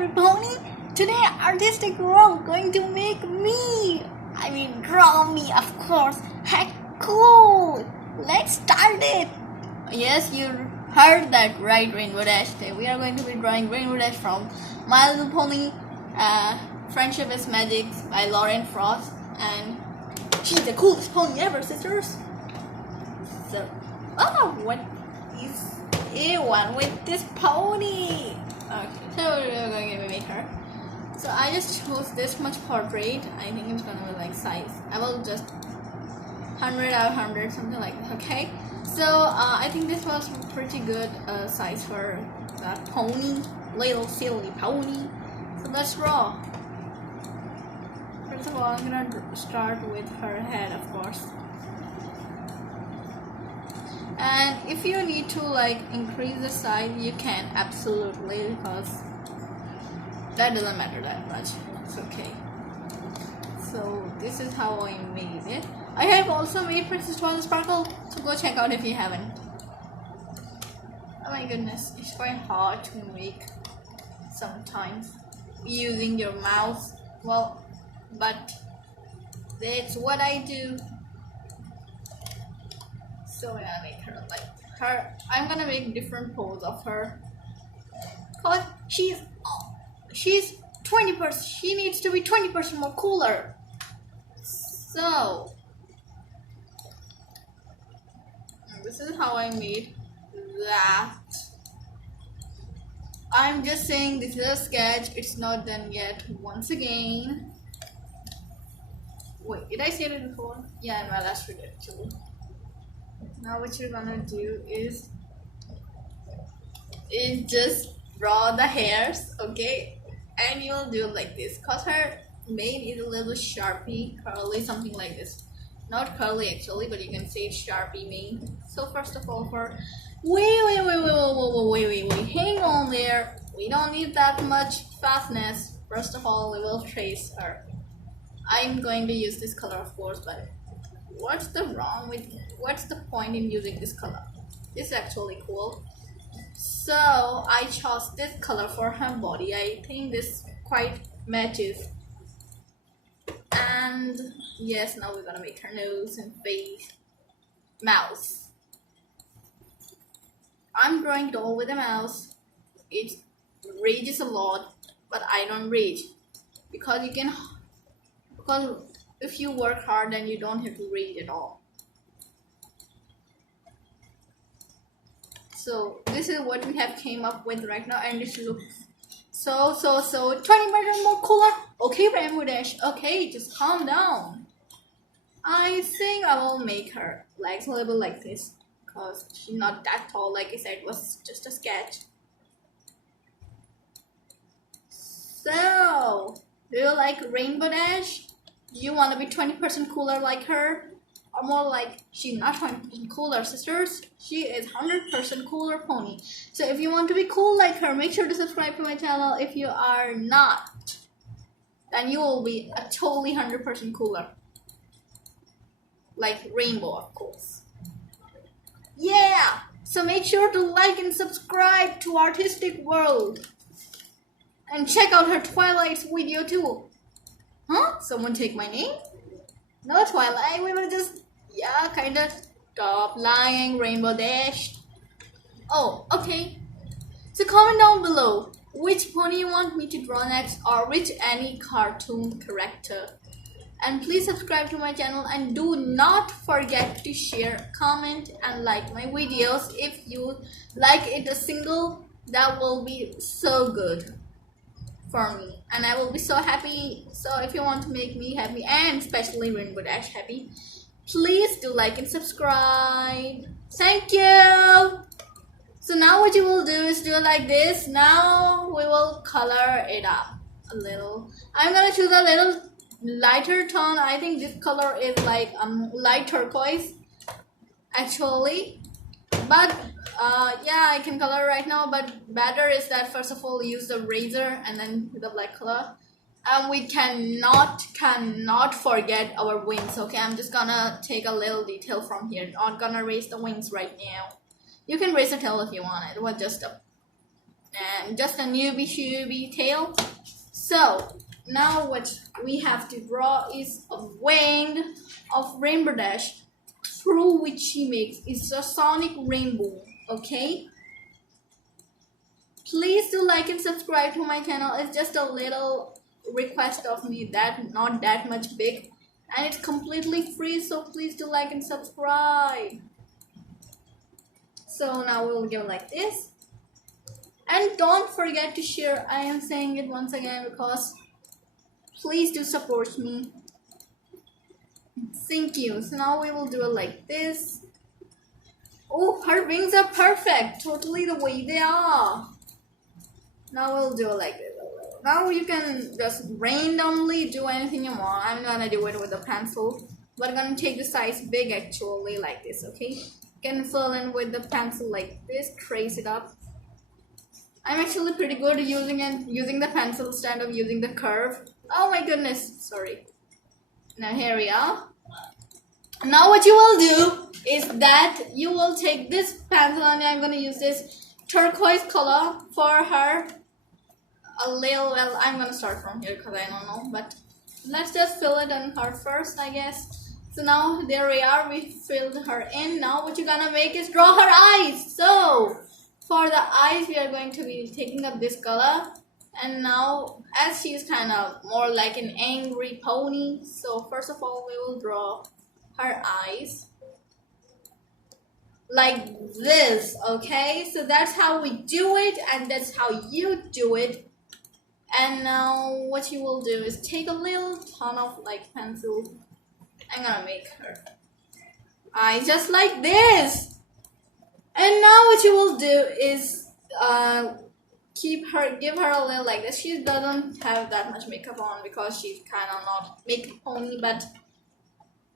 every pony. Today artistic world going to make me. Draw me, of course. Heck, cool. Let's start it. Yes, you heard that right, Rainbow Dash. Today we are going to be drawing Rainbow Dash from My Little Pony. Friendship is Magic by Lauren Frost, and she's the coolest pony ever, sisters. So, what is A1 with this pony? Okay, so we're going to make her. So I just chose this much portrait. I think it's gonna be like size. I will just 100 out of 100, something like that. Okay. So I think this was pretty good size for that pony, little silly pony. So let's draw. First of all, I'm gonna start with her head, of course. And if you need to increase the size, you can absolutely, because that doesn't matter that much. It's okay. So this is how I made it. I have also made Princess Twilight Sparkle, so go check out if you haven't. Oh my goodness, it's quite hard to make sometimes using your mouse. Well, but that's what I do. So I'm gonna make her like her. I'm gonna make different pose of her, cause she's 20%. She needs to be 20% more cooler. So this is how I made that. I'm just saying this is a sketch. It's not done yet. Once again. Wait, did I say it before? Yeah, in my last video actually. Now what you're gonna do is just draw the hairs, okay? And you'll do like this, cause her mane is a little sharpy, curly, something like this. Not curly actually, but you can say it's sharpy mane. So first of all, wait, hang on there. We don't need that much fastness. First of all, we will trace her. I'm going to use this color, of course, but what's the point in using this color? This is actually cool. So I chose this color for her body. I think this quite matches. And yes, now we're gonna make her nose and face, mouth. I'm drawing doll with a mouse. It rages a lot, but I don't rage because if you work hard, then you don't have to rage at all. So this is what we have came up with right now, and it looks so 20% more cooler. Okay, Rainbow Dash. Okay, just calm down. I think I will make her legs a little like this, because she's not that tall. Like I said, it was just a sketch. So, do you like Rainbow Dash? Do you want to be 20% cooler like her? Or more like she's not 20% cooler, sisters? She is 100% cooler pony. So if you want to be cool like her, make sure to subscribe to my channel. If you are not, then you will be a totally 100% cooler. Like Rainbow, of course. Yeah! So make sure to like and subscribe to Artistic World. And check out her Twilight's video too. Huh? Someone take my name? No, Twilight, we will just, kinda stop lying, Rainbow Dash. Oh, okay. So comment down below which pony you want me to draw next, or which any cartoon character. And please subscribe to my channel, and do not forget to share, comment, and like my videos. If you like it a single, that will be so good for me, and I will be so happy. So if you want to make me happy, and especially Rainbow Dash happy, please do like and subscribe. Thank you. So now what you will do is do it like this. Now we will color it up a little. I'm gonna choose a little lighter tone. I think this color is like light turquoise actually, but I can color right now, but better is that first of all use the razor and then the black color. And we cannot forget our wings. Okay, I'm just gonna take a little detail from here. Not gonna raise the wings right now. You can raise the tail if you want. It was just a and just a newbie shooby tail. So now what we have to draw is a wing of Rainbow Dash through which she makes is a sonic rainbow. Okay, please do like and subscribe to my channel. It's just a little request of me, that not that much big, and it's completely free, so please do like and subscribe. So now we'll go like this, and don't forget to share. I am saying it once again because please do support me. Thank you. So now we will do it like this. Oh, her wings are perfect, totally the way they are. Now we'll do it like this. Now you can just randomly do anything you want. I'm gonna do it with a pencil, but I'm gonna take the size big actually, like this. Okay, you can fill in with the pencil like this, trace it up. I'm actually pretty good at using the pencil instead of using the curve. Oh my goodness, sorry. Now here we are. Now what you will do is that you will take this pencil, and I'm gonna use this turquoise color for her. A little, well, I'm gonna start from here because I don't know, but let's just fill it in her first, I guess. So now there we are, we filled her in. Now what you're gonna make is draw her eyes. So for the eyes we are going to be taking up this color, and now as she is kind of more like an angry pony, so first of all we will draw her eyes like this. Okay, so that's how we do it, and that's how you do it. And now what you will do is take a little ton of like pencil. I'm gonna make her eyes just like this. And now what you will do is give her a little like this. She doesn't have that much makeup on because she's kind of not makeup pony. But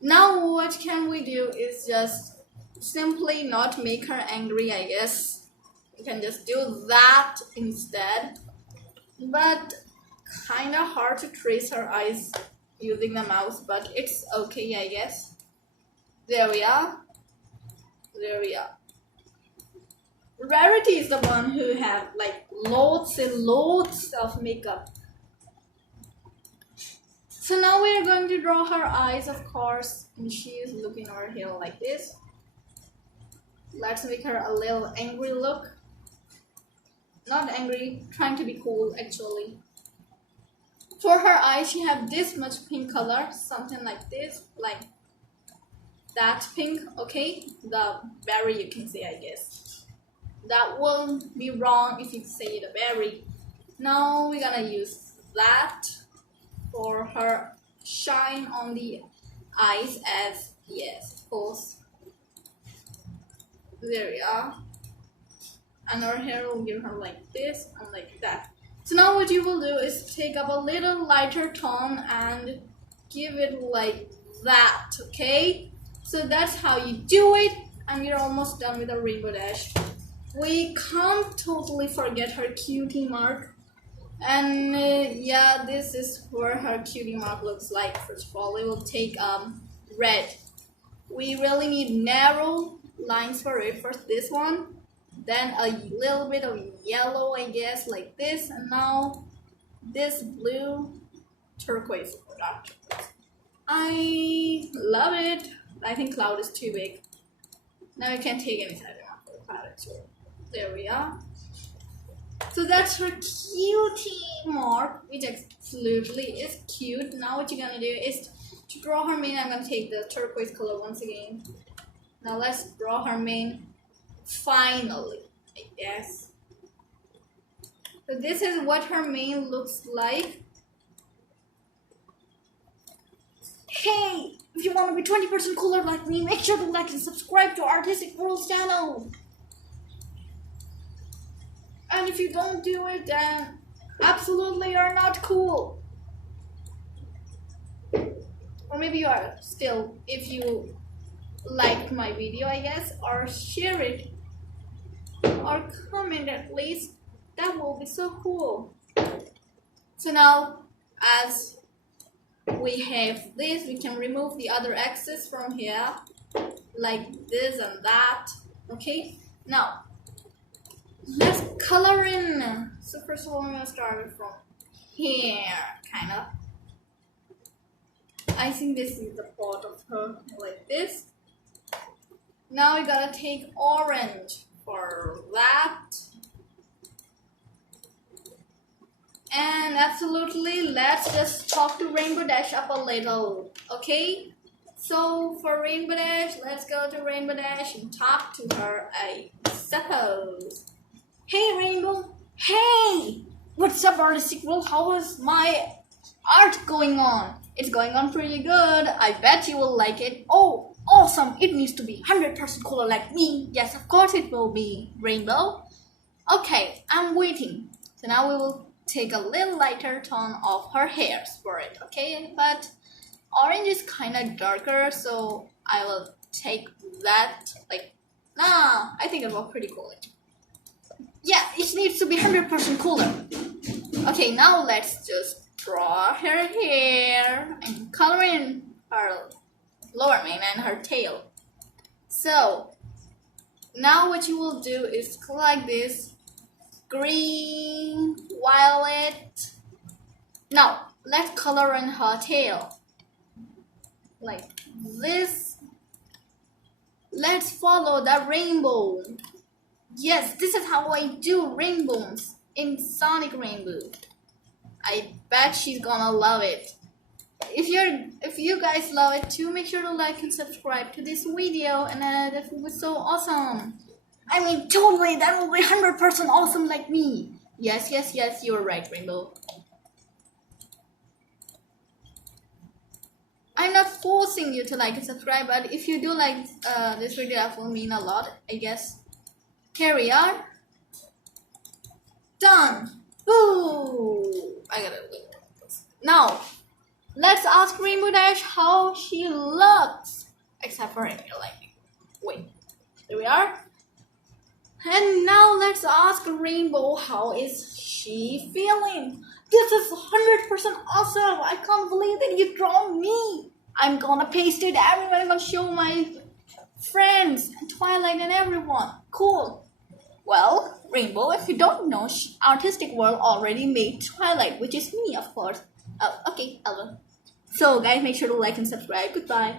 now what can we do is just simply not make her angry, I guess. You can just do that instead. But kind of hard to trace her eyes using the mouse, but it's okay, I guess. There we are. There we are. Rarity is the one who have like loads and loads of makeup. So now we are going to draw her eyes, of course, and she is looking over here like this. Let's make her a little angry look. Not angry, trying to be cool actually. For her eyes, she have this much pink color, something like this, like that pink. Okay, the berry you can say, I guess. That won't be wrong if you say the berry. Now we're gonna use that for her shine on the eyes, as yes, of course. There we are. And our hair will give her like this and like that. So now what you will do is take up a little lighter tone and give it like that, okay? So that's how you do it, and we're almost done with the Rainbow Dash. We can't totally forget her cutie mark. And yeah, this is where her cutie mark looks like. First of all, we will take red. We really need narrow lines for it. First this one, then a little bit of yellow, I guess, like this, and now this blue, turquoise. I love it. I think cloud is too big. Now you can't take any type of cloud. So there we are. So that's her cutie mark, which absolutely is cute. Now what you're gonna do is to draw her mane. I'm gonna take the turquoise color once again. Now let's draw her mane. Finally, I guess. So this is what her mane looks like. Hey, if you want to be 20% cooler like me, make sure to like and subscribe to Artistic World's channel. And if you don't do it, then absolutely you're not cool. Or maybe you are still, if you liked my video, I guess, or share it, or comment at least. That will be so cool. So now, as we have this, we can remove the other axis from here, like this and that. Okay, now let's color in. So first of all, I'm gonna start from here, kind of. I think this is the part of her, like this. Now we gotta take orange for that. And absolutely, let's just talk to Rainbow Dash up a little, okay? So for Rainbow Dash, let's go to Rainbow Dash and talk to her, I suppose. Hey Rainbow, hey! What's up, artistic world? How is my art going on? It's going on pretty good. I bet you will like it. Oh, awesome! It needs to be 100% color like me. Yes, of course it will be, Rainbow. Okay, I'm waiting. So now we will take a little lighter tone of her hairs for it, okay? But orange is kind of darker, so I will take that, like, I think it will pretty cool. Yeah, it needs to be 100% cooler. Okay, now let's just draw her hair and color in her lower mane and her tail. So now what you will do is like this, green, violet. Now let's color in her tail like this. Let's follow the rainbow. Yes, this is how I do rainbows in Sonic Rainbow. I bet she's gonna love it. If you guys love it too, make sure to like and subscribe to this video, and that will be so awesome. I mean, totally, that will be 100% awesome like me. Yes, you're right, Rainbow. I'm not forcing you to like and subscribe, but if you do like this video, that will mean a lot, I guess. Here we are. Done. Ooh, I gotta wait. Now, let's ask Rainbow Dash how she looks. Except for if you like me. Wait, there we are. And now let's ask Rainbow how is she feeling. This is 100% awesome. I can't believe that you draw me. I'm gonna paste it everywhere. I'm gonna show my friends and Twilight and everyone. Cool. Well, Rainbow, if you don't know, Artistic World already made Twilight, which is me, of course. Oh, okay, I will. So guys, make sure to like and subscribe. Goodbye.